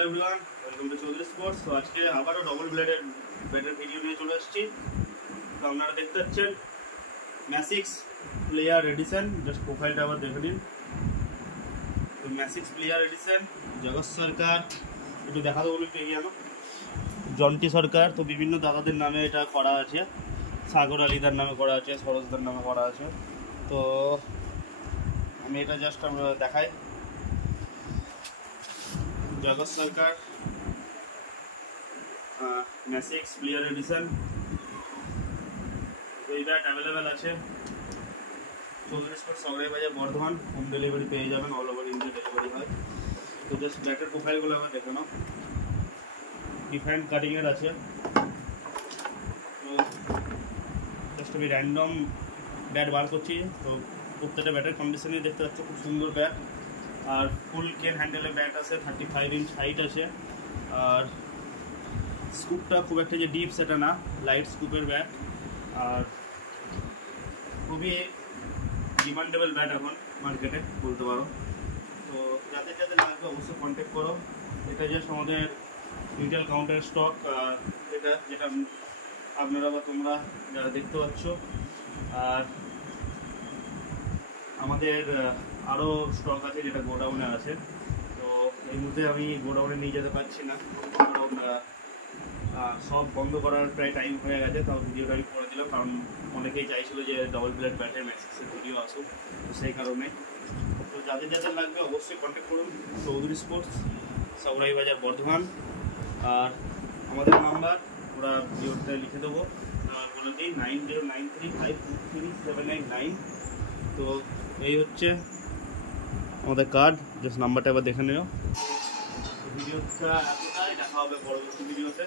Hello everyone, welcome to Chowdhury sports. তো আজকে আবারও ডবল ব্লেডের ব্যাটের ভিডিও নিয়ে চলে এসেছি। তো আপনারা দেখতে পাচ্ছেন ম্যাসিক্স প্লেয়ার এডিশন। জাস্ট প্রোফাইলটা আবার দেখে নিন। তো ম্যাসিক্স প্লেয়ার এডিশন, জগৎ সরকার, একটু দেখা দেবো একটু এগিয়ে আনো, জন্টি সরকার। তো বিভিন্ন দাদাদের নামে এটা করা আছে, সাগর আলীদার নামে করা আছে, সরোজদার নামে করা আছে। তো আমি এটা জাস্ট আমরা দেখাই। জগৎ সরকার ম্যাসিক্স প্লেয়ার এডিশন। তো এটা অ্যাভেলেবেল আছে চৌধুরী স্পোর্টস, সগড়াই বাজার, বর্ধমান। হোম ডেলিভারি পেয়ে যাবেন, অল ওভার ইন্ডিয়া ডেলিভারি হয়। তো জাস্ট ব্যাটের প্রোফাইলগুলো আবার দেখে নাও। ডিফারেন্ট কাটিংয়ের আছে। তো জাস্ট আমি র্যান্ডম ব্যাট বার করছি। তো প্রত্যেকটা ব্যাটের কন্ডিশনই দেখতে পাচ্ছ, খুব সুন্দর ব্যাট। আর ফুল কেন হ্যান্ডেলের ব্যাট আছে, 35 ইঞ্চ হাইট আছে। আর স্কুপটা খুব একটা যে ডিপ সেটা না, লাইট স্কুপের ব্যাট। আর খুবই ডিমান্ডেবল ব্যাট এখন মার্কেটে বলতে পারো। তো যাদের যাদের লাগবে অবশ্যই কন্ট্যাক্ট করো। এটা জাস্ট আমাদের রিটেল কাউন্টার স্টক, এটা যেটা আপনারা বা তোমরা যারা দেখতে পাচ্ছ। আর আমাদের আরও স্টক আছে যেটা গোডাউনে আছে। তো এই মুহূর্তে আমি গোডাউনে নিয়ে যেতে পারছি না, কারণ সব বন্ধ করার প্রায় টাইম হয়ে গেছে। তাও ভিডিওটা আমি করে দিলাম, কারণ অনেকেই চাইছিল যে ডবল ব্লেড ব্যাটের ম্যাসিক্সের ভিডিও আসুক, তো সেই কারণে। তো যাদের যাদের লাগবে অবশ্যই কন্ট্যাক্ট করুন, চৌধুরী স্পোর্টস, সগড়াই বাজার, বর্ধমান। আর আমাদের নাম্বার ওরা ভিডিওতে লিখে দেবো, বলে দিই 9093523799। তো এই হচ্ছে আমাদের কার্ড, জাস্ট নাম্বারটা এবার দেখে নিও। ভিডিওটা এতটাই, দেখা হবে পরবর্তী ভিডিওতে।